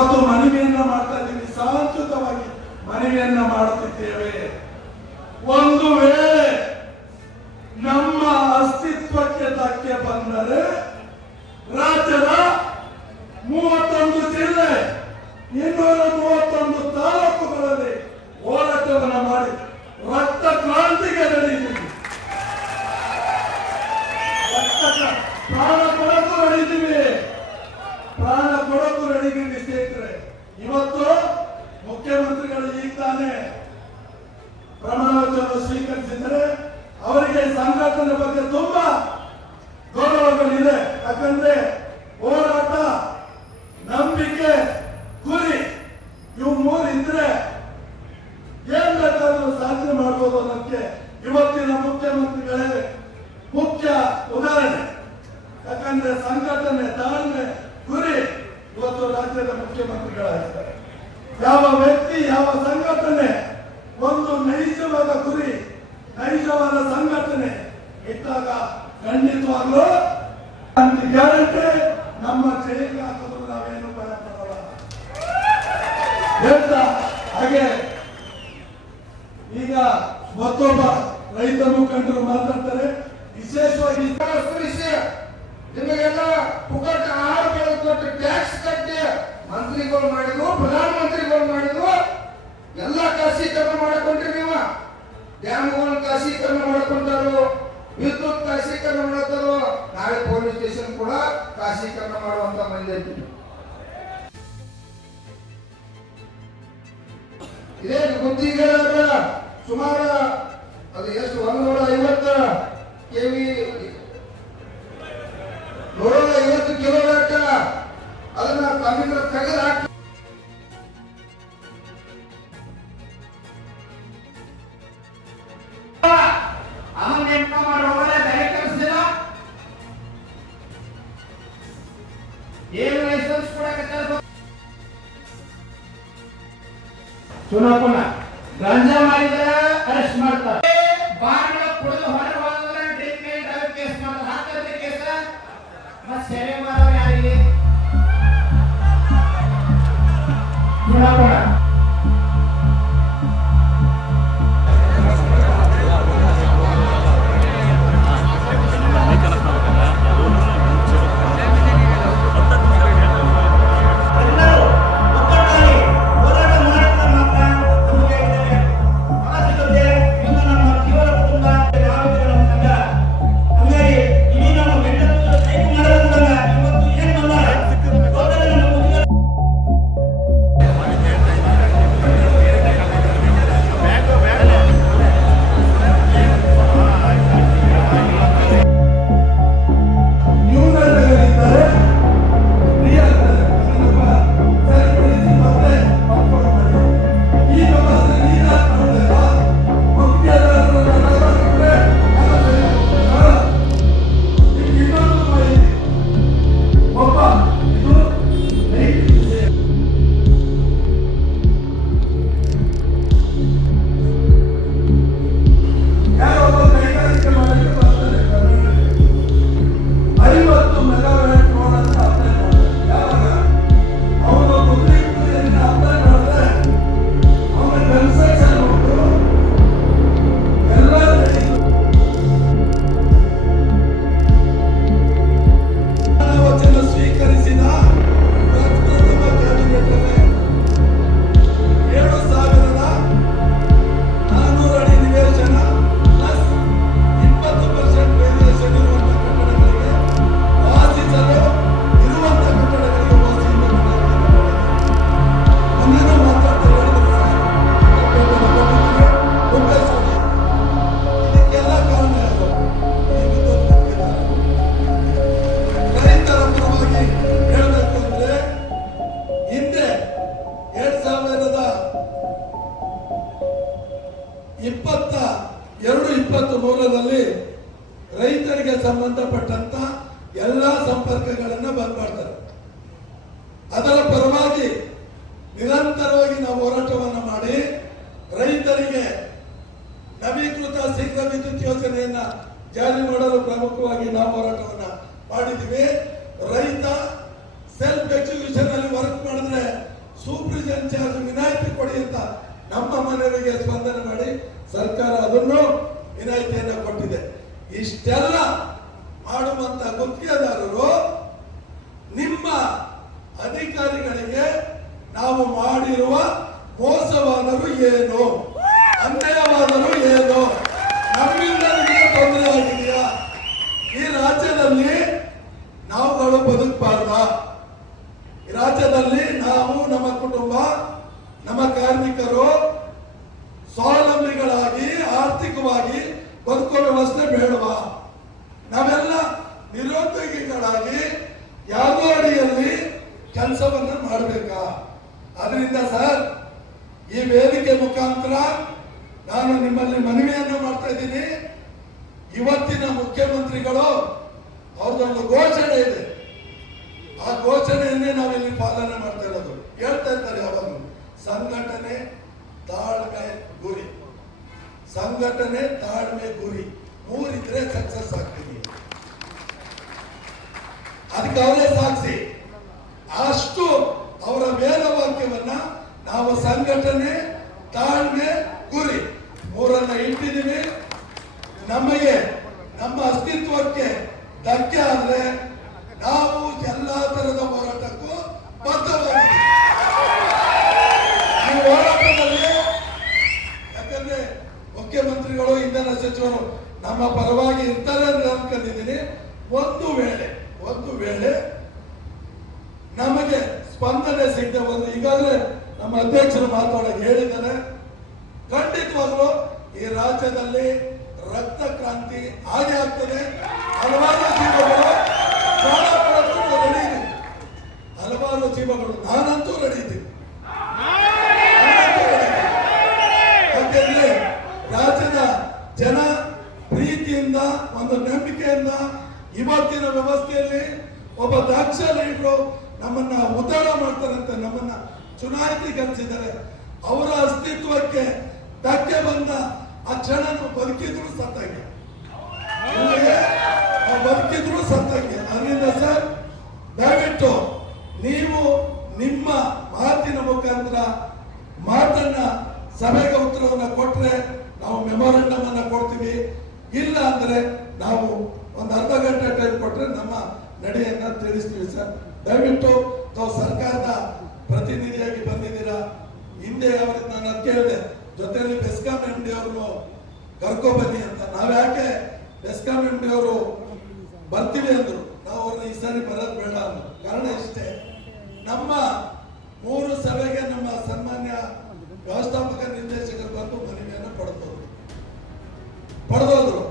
ಇವತ್ತು ಮನವಿಯನ್ನ ಮಾಡ್ತಾ ಇದ್ದೀವಿ, ಶಾಂತವಾಗಿ ಮನವಿಯನ್ನ ಮಾಡುತ್ತಿದ್ದೇವೆ. ಒಂದು ವೇಳೆ ನಮ್ಮ ಅಸ್ತಿತ್ವಕ್ಕೆ ಧಕ್ಕೆ ಬಂದರೆ ರಾಜ್ಯದ 31 ಜಿಲ್ಲೆ 231 ತಾಲೂಕುಗಳಲ್ಲಿ ಹೋರಾಟವನ್ನು ಮಾಡಿ ರಕ್ತ ಕ್ರಾಂತಿಗೆ ನಡೆಯಿದ್ದೀವಿ. ಪ್ರಾಣ ಕೊಡಕ್ಕೂ ನಡೆಯಿದ್ದೀವಿ, ಪ್ರಾಣ ಕೊಡಕ್ಕೂ ನಡೆಯಿದ್ದೀವಿ ಸ್ನೇಹಿತರೆ. ಇವತ್ತು ಮುಖ್ಯಮಂತ್ರಿಗಳು ಈಗ ತಾನೇ ಪ್ರಮಾಣ ವಚನ ಸ್ವೀಕರಿಸಿದರೆ ಅವರಿಗೆ ಸಂಘಟನೆ ಬಗ್ಗೆ ತುಂಬಾ ಗೌರವಗಳಿದೆ. ಯಾಕಂದ್ರೆ ಹೋರಾಟ, ನಂಬಿಕೆ, ಗುರಿ ಇವು ಮೂರು ಇದ್ರೆ ಏನ್ ಬೇಕಾದ್ರೂ ಸಾಧನೆ ಮಾಡಬಹುದು ಅನ್ನೋದಕ್ಕೆ ಇವತ್ತಿನ ಮುಖ್ಯಮಂತ್ರಿಗಳೇ ಮುಖ್ಯ ಉದಾಹರಣೆ. ಯಾಕಂದ್ರೆ ಸಂಘಟನೆ, ತಾಳ್ಮೆ, ಗುರಿ ಇವತ್ತು ರಾಜ್ಯದ ಮುಖ್ಯಮಂತ್ರಿಗಳಾಗಿದ್ದಾರೆ. ಯಾವ ವ್ಯಕ್ತಿ, ಯಾವ ಸಂಘಟನೆ ಒಂದು ನೈಜವಾದ ಗುರಿ, ನೈಜವಾದ ಸಂಘಟನೆ ಇದ್ದಾಗ ಖಂಡಿತವಾಗ್ಲೂ ಗ್ಯಾರಂಟಿ ನಮ್ಮ ಜೈಲಿಗೆ ಹಾಕಿದ್ರು ನಾವೇನು ಭಯ ಪಡೋಲ್ಲ ಹೇಳ್ತಾ. ಹಾಗೆ ಈಗ ಮತ್ತೊಬ್ಬ ರೈತ ಮುಖಂಡರು ಮಾತಾಡ್ತಾರೆ. ವಿಶೇಷವಾಗಿ ನಿಮಗೆಲ್ಲ ಪುಕ್ಕಟ ಆಹಾರ ಕೊಟ್ಟು ಟ್ಯಾಕ್ಸ್ ಕಟ್ಟಿ ಮಂತ್ರಿಗಳು ಮಾಡಿದ್ವು, ಪ್ರಧಾನಮಂತ್ರಿಗಳು ಮಾಡಿದ್ವು, ಎಲ್ಲ ಖಾಸಗೀಕರಣ ಮಾಡಕೊಂಡ್ರಿ. ನೀವು ಡ್ಯಾಮ್ಗಳನ್ನ ಖಾಸಗೀಕರಣ ಮಾಡಕೊಂಡರು, ವಿದ್ಯುತ್ ಖಾಸಗೀಕರಣ ಮಾಡತ್ತಾರು. ನಾಳೆ ಪೊಲೀಸ್ ಸ್ಟೇಷನ್ ಕೂಡ ಖಾಸಗೀಕರಣ ಮಾಡುವಂತ ಮಂದಿ ಐತಿ. ಇದೇ ಗುತ್ತಿಗೆ ಸುಮಾರು ಅದು ಎಷ್ಟು 150 ಕೆವಿ 150 ಕಿಲೋವ್ಯಾಟ್ ಅದನ್ನ ತಮ್ಮಿಂದ ತೆಗೆದು ಹಾಕಿ ನೇಮಕ ಮಾಡಿ ಹೋಗಲ್ಲ, ಡೈರೆಕ್ಟರ್ಸ್ ಏನು ಲೈಸೆನ್ಸ್ ಕೊಡಕತ್ತಾರ. ಚುನಾವಣ ಗಾಂಜಾ ಮಾಡಿದ್ರೆ ಅರೆಸ್ಟ್ ಮಾಡ್ತಾರೆ, ಬಾರ್ಗಳ ಕುಡಿದು ಹೊರಗೆ ಹೋದ್ರೆ ಡ್ರಿಂಕ್ ಅಂಡ್ ಡ್ರೈವ್ ಕೇಸ್ ಮಾಡ್ತಾರೆ. ಹಾಕಿದ್ರೆ ಕೇಸ ಮತ್ತೆ ಸೆರೆ ಮಾಡೋರು ಯಾರಿಗೆ? ಚುನಾವಣ ರೈತರಿಗೆ ಸಂಬಂಧಪಟ್ಟಂತ ಎಲ್ಲಾ ಸಂಪರ್ಕಗಳನ್ನು ಬಂದ್ ಮಾಡ್ತಾರೆ. ಅದರ ಪರವಾಗಿ ನಿರಂತರವಾಗಿ ನಾವು ಹೋರಾಟವನ್ನು ಮಾಡಿ ರೈತರಿಗೆ ನವೀಕೃತ ಶೀಘ್ರ ವಿದ್ಯುತ್ ಯೋಜನೆಯನ್ನ ಜಾರಿ ಮಾಡಲು ಪ್ರಮುಖವಾಗಿ ನಾವು ಹೋರಾಟವನ್ನ ಮಾಡಿದ್ದೀವಿ. ರೈತ ಸೆಲ್ಫ್ ಎಕ್ಸಿಕ್ಯೂಷನ್ ಅಲ್ಲಿ ವರ್ಕ್ ಮಾಡಿದ್ರೆ ಸೂಪರ್ವಿಷನ್ ಚಾರ್ಜ್ ವಿನಾಯಿತಿ ಕೊಡಿ ಅಂತ ನಮ್ಮ ಮನವಿಗೆ ಸ್ಪಂದನೆ ಮಾಡಿ ಸರ್ಕಾರ ಅದನ್ನು ವಿನಾಯಿತಿಯನ್ನು ಕೊಟ್ಟಿದೆ. ಇಷ್ಟೆಲ್ಲ ಮಾಡುವಂತ ಗುತ್ತಿಗೆದಾರರು ನಿಮ್ಮ ಅಧಿಕಾರಿಗಳಿಗೆ ನಾವು ಮಾಡಿರುವ ಮೋಸವಾದರೂ ಏನು, ಅನ್ಯಾಯವಾದರೂ ಏನು, ನಮ್ಮಿಂದ ನಿಮಗೆ ತೊಂದರೆ ಆಗಿದೆಯಾ? ಈ ರಾಜ್ಯದಲ್ಲಿ ನಾವುಗಳು ಬದುಕಬಾರ್ದ? ಈ ರಾಜ್ಯದಲ್ಲಿ ನಾವು, ನಮ್ಮ ಕುಟುಂಬ, ನಮ್ಮ ಕಾರ್ಮಿಕರು ಸ್ವಾವಲಂಬಿಗಳಾಗಿ ಆರ್ಥಿಕವಾಗಿ ಬದುಕುವ ವ್ಯವಸ್ಥೆ ಬೇಡವಾ? ನಾವೆಲ್ಲ ನಿರುದ್ಯೋಗಿಗಳಾಗಿ ಯಾವುದೋ ಅಡಿಯಲ್ಲಿ ಕೆಲಸವನ್ನ ಮಾಡಬೇಕಾ? ಅದರಿಂದ ಸರ್, ಈ ವೇದಿಕೆ ಮುಖಾಂತರ ನಾನು ನಿಮ್ಮಲ್ಲಿ ಮನವಿಯನ್ನು ಮಾಡ್ತಾ ಇದ್ದೀನಿ. ಇವತ್ತಿನ ಮುಖ್ಯಮಂತ್ರಿಗಳು ಅವ್ರದೊಂದು ಘೋಷಣೆ ಇದೆ, ಆ ಘೋಷಣೆಯನ್ನೇ ನಾವಿಲ್ಲಿ ಪಾಲನೆ ಮಾಡ್ತಾ ಇರೋದು. ಹೇಳ್ತಾ ಇರ್ತಾರೆ ಯಾವಾಗ, ಸಂಘಟನೆ ತಾಳ್ಮೆ ಗುರಿ, ಸಂಘಟನೆ ತಾಳ್ಮೆ ಗುರಿ ಮೂರಿದ್ರೆ ಸಕ್ಸಸ್ ಆಗ್ತೀವಿ. ಅದಕ್ಕೆ ಅವರೇ ಸಾಕ್ಷಿ. ಅಷ್ಟು ಅವರ ವೇದವಾಕ್ಯವನ್ನ ನಾವು ಸಂಘಟನೆ ತಾಳ್ಮೆ ಗುರಿ ಮೂರನ್ನ ಇಟ್ಟಿದ್ದೀವಿ. ನಮಗೆ ನಮ್ಮ ಅಸ್ತಿತ್ವಕ್ಕೆ ಧಕ್ಕೆ ಆದ್ರೆ ನಾವು ಎಲ್ಲಾ ತರದ ಹೋರಾಟಕ್ಕೂ ಬದ್ಧವಾಗಿದ್ದೀವಿ. ಈ ಹೋರಾಟದಲ್ಲಿ ಯಾಕಂದ್ರೆ ಮುಖ್ಯಮಂತ್ರಿಗಳು, ಇಂಧನ ಸಚಿವರು ನಮ್ಮ ಪರವಾಗಿ ಇರ್ತಾರೆ ಅಂತ ಅನ್ಕೊಂಡಿದ್ದೀನಿ. ಒಂದು ವೇಳೆ ನಮಗೆ ಸ್ಪಂದನೆ ಸಿಗದೆ ಬಂದು, ಈಗಾಗಲೇ ನಮ್ಮ ಅಧ್ಯಕ್ಷರು ಮಾತಾಡೋಕೆ ಹೇಳಿದ್ದಾರೆ, ಖಂಡಿತವಾಗ್ಲೂ ಈ ರಾಜ್ಯದಲ್ಲಿ ರಕ್ತ ಕ್ರಾಂತಿ ಹಾಗೆ ಆಗ್ತದೆ. ಹಲವಾರು ಜೀವಗಳು ಪ್ರಾಣ ಕೊಡೋದಕ್ಕೆ ರೆಡಿ ಇದೆ, ಹಲವಾರು ಜೀವಗಳು, ನಾನಂತೂ ರೆಡಿ ಇದ್ದೀನಿ. ಯಾಕೆಂದ್ರೆ ರಾಜ್ಯದ ಜನ ಪ್ರೀತಿಯಿಂದ, ಒಂದು ನಂಬಿಕೆಯಿಂದ ಇವತ್ತಿನ ವ್ಯವಸ್ಥೆಯಲ್ಲಿ ಒಬ್ಬ ದಕ್ಷ ಲೀಡರು ನಮ್ಮನ್ನ ಉದ್ದಾರ ಮಾಡ್ತಾರಂತೆ, ನಮ್ಮನ್ನ ಚುನಾಯಿತಿಗೊಳಿಸಿದ್ದಾರೆ. ಅವರ ಅಸ್ತಿತ್ವಕ್ಕೆ ಧಕ್ಕೆ ಬಂದ ಆ ಕ್ಷಣ ನಾವು ಬದುಕಿದ್ರು ಸತ್ತಂಗೆ, ಬದುಕಿದ್ರು ಸತ್ತಂಗೆ. ಅದರಿಂದ ಸರ್, ದಯವಿಟ್ಟು ನೀವು ನಿಮ್ಮ ಮಾತಿನ ಮುಖಾಂತರ ಮಾತನ್ನ ಸಭೆಗೆ ಉತ್ತರವನ್ನ ಕೊಟ್ರೆ ನಾವು ಮೆಮೊರಂಡಮ್ ಅನ್ನ ಕೊಡ್ತೀವಿ. ಇಲ್ಲ ಅಂದ್ರೆ ನಾವು ಒಂದು ಅರ್ಧ ಗಂಟೆ ಟೈಮ್ ಕೊಟ್ರೆ ನಮ್ಮ ನಡೆಯನ್ನ ತಿಳಿಸ್ತೀವಿ. ಸರ್, ದಯವಿಟ್ಟು ತಾವು ಸರ್ಕಾರದ ಪ್ರತಿನಿಧಿಯಾಗಿ ಬಂದಿದ್ದೀರಾ. ಹಿಂದೆ ಅವ್ರಿಗೆ ನಾನು ಅದಕ್ಕೆ ಹೇಳಿದೆ, ಜೊತೆಯಲ್ಲಿ ಬೆಸ್ಕಾಂ ಎಂ ಡಿ ಅವ್ರನ್ನು ಕರ್ಕೊ ಬನ್ನಿ ಅಂತ. ನಾವ್ ಯಾಕೆ ಬೆಸ್ಕಾಂ ಎಂ ಡಿ ಅವರು ಬರ್ತೀವಿ ಅಂದ್ರು, ನಾವು ಅವ್ರನ್ನ ಈ ಸಾರಿ ಬರೋದು ಬೇಡ ಅಂದ್ರು. ಕಾರಣ ಇಷ್ಟೇ, ನಮ್ಮ 3 ಸಭೆಗೆ ನಮ್ಮ ಸನ್ಮಾನ್ಯ ವ್ಯವಸ್ಥಾಪಕ ನಿರ್ದೇಶಕರು ಬಂದು ಮನವಿಯನ್ನು ಪಡೆದೋದ್ರು.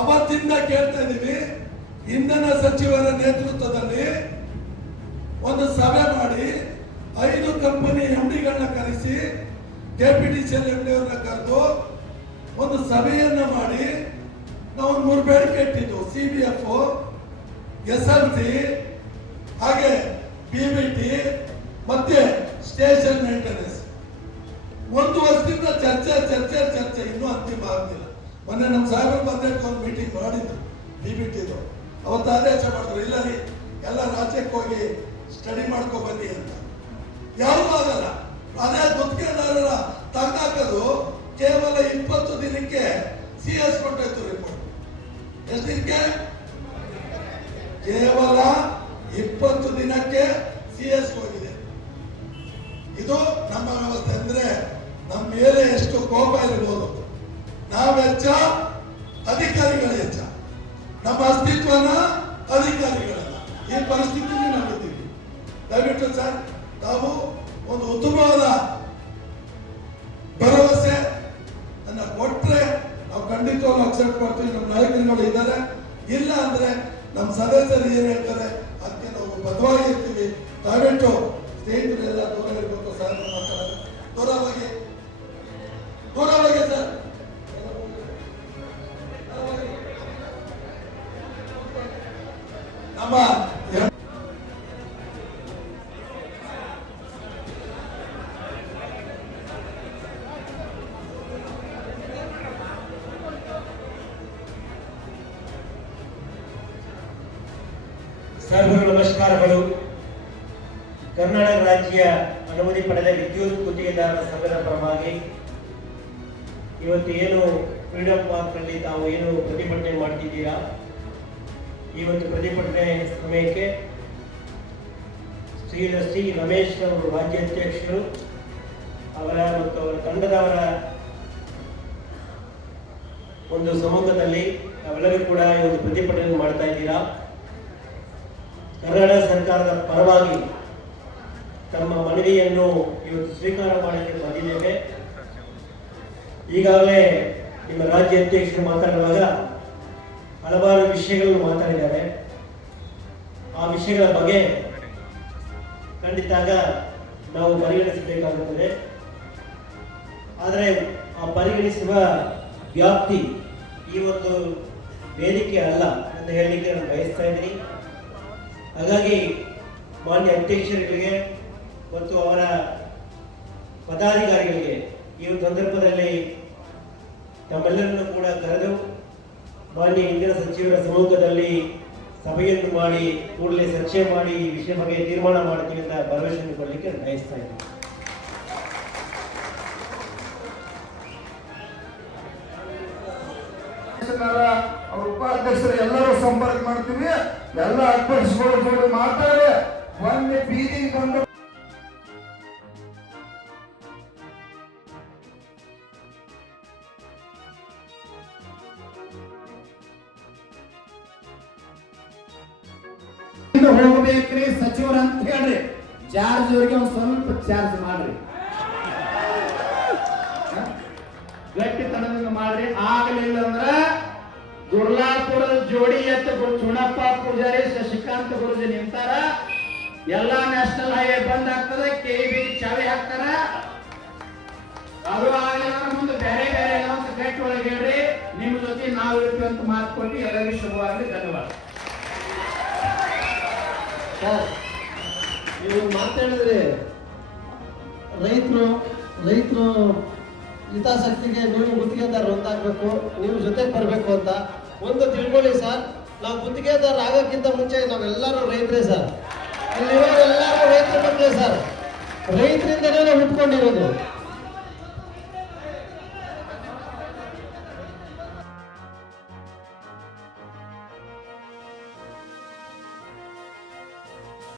ಅವತ್ತಿಂದ ಕೇಳ್ತಾ ಇದೀವಿ, ಇಂಧನ ಸಚಿವರ ನೇತೃತ್ವದಲ್ಲಿ ಒಂದು ಸಭೆ ಮಾಡಿ 5 ಕಂಪನಿ ಎಂಡಿಗಳನ್ನ ಕರೆಸಿ, ಕೆಪಿಟಿಸಿಎಲ್ ಎಂಡಿ ಅವ್ರನ್ನ ಕರೆದು ಒಂದು ಸಭೆಯನ್ನ ಮಾಡಿ ನಾವು 3 ಬೇಡಿಕೆ ಇಟ್ಟಿದ್ದು. CBF, SLC, ಹಾಗೆ PBT ಮತ್ತೆ ಸ್ಟೇಷನ್ ಮೇಂಟೆನೆನ್ಸ್. 1 ವರ್ಷದಿಂದ ಚರ್ಚೆ ಇನ್ನೂ ಅಂತಿಮ ಆಗ್ತಿಲ್ಲ. ಮೊನ್ನೆ ನಮ್ಮ ಸಾಹೇಬರು ಬಂದಿಟ್ಟು ಒಂದು ಮೀಟಿಂಗ್ ಮಾಡಿದ್ರು PBTದು. ಅವತ್ತು ಆದೇಶ ಮಾಡಿದ್ರು, ಇಲ್ಲ ರೀ ಎಲ್ಲ ರಾಜ್ಯಕ್ಕೆ ಹೋಗಿ ಸ್ಟಡಿ ಮಾಡ್ಕೊ ಬನ್ನಿ ಅಂತ. ಯಾವುದು ಆಗಲ್ಲ. ಅದೇ ಗುತ್ತಿಗೆದಾರರ ತಗ್ಗಾಕೋದು ಕೇವಲ 20 ದಿನಕ್ಕೆ CS ಕೊಟ್ಟಾಯ್ತು ರಿಪೋರ್ಟ್. ಎಷ್ಟು ದಿನಕ್ಕೆ? ಕೇವಲ 20 ದಿನಕ್ಕೆ CS ಹೋಗಿದೆ. ಇದು ನಮ್ಮ ವ್ಯವಸ್ಥೆ. ಅಂದ್ರೆ ನಮ್ಮ ಮೇಲೆ ಎಷ್ಟು ಕೋಪ ಇರಬಹುದು, ನಾವು ವೆಚ್ಚ, ಅಧಿಕಾರಿಗಳ ವೆಚ್ಚ, ನಮ್ಮ ಅಸ್ತಿತ್ವನ ಅಧಿಕಾರಿಗಳಲ್ಲ. ಈ ಪರಿಸ್ಥಿತಿಯಲ್ಲಿ ನಾವಿದ್ದೀವಿ. ದಯವಿಟ್ಟು ಸರ್, ತಾವು ಒಂದು ಉತ್ತಮವಾದ ಭರವಸೆ ಅನ್ನ ಕೊಟ್ರೆ ನಾವು ಖಂಡಿತವಾಗ್ಲೂ ಅಕ್ಸೆಪ್ಟ್ ಮಾಡ್ತೀವಿ. ನಮ್ಮ ನಾಯಕರುಗಳು ಇದ್ದಾರೆ. ಇಲ್ಲ ಅಂದ್ರೆ ನಮ್ಮ ಸದಸ್ಯರು ಏನ್ ಹೇಳ್ತಾರೆ ಅದಕ್ಕೆ ನಾವು ಬದ್ಧವಾಗಿ ಇರ್ತೀವಿ. ದಯವಿಟ್ಟು ಸ್ನೇಹಿತರೆಲ್ಲ ದೂರ ಇರಬೇಕು ಸರ್. ದೂರವಾಗಿ ಸರ್. ನಮ್ಮ ಸರ್ವರು ನಮಸ್ಕಾರಗಳು. ಕರ್ನಾಟಕ ರಾಜ್ಯ ಅನುಮತಿ ಪಡೆದ ವಿದ್ಯುತ್ ಗುತ್ತಿಗೆದಾರರ ಸಂಘದ ಪರವಾಗಿ ಇವತ್ತು ಏನು ಫ್ರೀಡಂ ಪಾರ್ಕ್ನಲ್ಲಿ ತಾವು ಏನು ಪ್ರತಿಭಟನೆ ಮಾಡ್ತಿದ್ದೀರಾ, ಈ ಒಂದು ಪ್ರತಿಭಟನೆ ಸಮಯಕ್ಕೆ ಶ್ರೀ ರಮೇಶ್ ಅವರು ರಾಜ್ಯಾಧ್ಯಕ್ಷರು ಅವರ ಮತ್ತು ಅವರ ತಂಡದವರ ಒಂದು ಸಮ್ಮುಖದಲ್ಲಿ ನಾವೆಲ್ಲರೂ ಕೂಡ ಈ ಒಂದು ಪ್ರತಿಭಟನೆ ಮಾಡ್ತಾ ಇದ್ದೀರಾ. ಕರ್ನಾಟಕ ಸರ್ಕಾರದ ಪರವಾಗಿ ತಮ್ಮ ಮನವಿಯನ್ನು ಇವತ್ತು ಸ್ವೀಕಾರ ಮಾಡಲಿಕ್ಕೆ ಬಂದಿದ್ದೇವೆ. ಈಗಾಗಲೇ ನಿಮ್ಮ ರಾಜ್ಯ ಅಧ್ಯಕ್ಷರು ಮಾತಾಡುವಾಗ ಹಲವಾರು ವಿಷಯಗಳನ್ನು ಮಾತಾಡಿದ್ದಾರೆ. ಆ ವಿಷಯಗಳ ಬಗ್ಗೆ ಖಂಡಿತ ನಾವು ಪರಿಗಣಿಸಬೇಕಾಗುತ್ತದೆ. ಆದರೆ ಆ ಪರಿಗಣಿಸುವ ವ್ಯಾಪ್ತಿ ಈ ಒಂದು ವೇದಿಕೆ ಅಲ್ಲ ಅಂತ ಹೇಳಲಿಕ್ಕೆ ನಾನು ಬಯಸ್ತಾ ಇದ್ದೀನಿ. ಹಾಗಾಗಿ ಮಾನ್ಯ ಅಧ್ಯಕ್ಷರುಗಳಿಗೆ ಮತ್ತು ಅವರ ಪದಾಧಿಕಾರಿಗಳಿಗೆ ಈ ಒಂದು ಸಂದರ್ಭದಲ್ಲಿ ತಮ್ಮೆಲ್ಲರನ್ನು ಕೂಡ ಕರೆದು ಮಾನ್ಯ ಇಂಧನ ಸಚಿವರ ಸಮ್ಮುಖದಲ್ಲಿ ಸಭೆಯನ್ನು ಮಾಡಿ ಕೂಡಲೇ ಚರ್ಚೆ ಮಾಡಿ ಈ ವಿಷಯ ಬಗ್ಗೆ ತೀರ್ಮಾನ ಮಾಡ್ತೀವಿ ಅಂತ ಭರವಸೆಯನ್ನು ಕೊಡಲಿಕ್ಕೆ ನಾನು ಬಯಸ್ತಾ ಇದ್ದೀನಿ. ಅವ್ರ ಉಪಾಧ್ಯಕ್ಷರು ಎಲ್ಲರೂ ಸಂಪರ್ಕ ಮಾಡ್ತೀವಿ. ಎಲ್ಲ ಅಧ್ಯಕ್ಷಗಳು ಜೋಡಿ ಮಾತಾಡಿ ಒಂದೇ ಬೀದಿಗೆ ಬಂದು ಹೋಗ್ಬೇಕ್ರಿ ಸಚಿವರು ಅಂತ ಹೇಳ್ರಿ. ಚಾರ್ಜ್ ಅವ್ರಿಗೆ ಒಂದ್ ಸ್ವಲ್ಪ ಚಾರ್ಜ್ ಮಾಡ್ರಿ, ಗಟ್ಟಿತನದಿಂದ ಮಾಡ್ರಿ. ಆಗಲಿಲ್ಲ ಅಂದ್ರ ಗುರ್ಲಾಪುರದ ಜೋಡಿ ಎತ್ತ ಚುಣಪ್ಪ ಪೂಜಾರಿ ಶಶಿಕಾಂತ್ ಗುರುಜಿ ನಿಂತಾರ. ಎಲ್ಲಾ ನ್ಯಾಷನಲ್ ಹೈವೇ ಬಂದ್ ಆಗ್ತದ, ಕೆಬಿ ಚಾವಿ ಹಾಕ್ತಾರ. ಅದು ಆಗಲಿಲ್ಲ ಮುಂದೆ ಬೇರೆ ಬೇರೆ ಅಂತ ಗಟ್ಟಿ ಒಳಗೆ ಹೇಳ್ರಿ. ನಿಮ್ ಜೊತೆ ನಾವು ಇರ್ತೀವಿ ಅಂತ ಮಾತು ಕೊಟ್ಟು ಎಲ್ಲರಿಗೂ ಶುಭವಾಗಲಿ. ಧನ್ಯವಾದ. ನೀವು ಮಾತಾಡಿದ್ರೆ ರೈತರು ಹಿತಾಸಕ್ತಿಗೆ ನೀವು ಗುತ್ತಿಗೆದಾರ ಒಂದಾಗಬೇಕು, ನೀವು ಜೊತೆಗೆ ಬರಬೇಕು ಅಂತ ಒಂದು ತಿಳ್ಕೊಳ್ಳಿ ಸರ್. ನಾವು ಗುತ್ತಿಗೆದಾರ ಆಗೋಕ್ಕಿಂತ ಮುಂಚೆ ನಾವೆಲ್ಲರೂ ರೈತರೇ ಸರ್. ಇಲ್ಲಿರೋರು ಎಲ್ಲರೂ ರೈತರ ಮಕ್ಕಳೇ ಸರ್. ರೈತರಿಂದನೇ ನಾವು ಹುಟ್ಕೊಂಡಿರೋದು.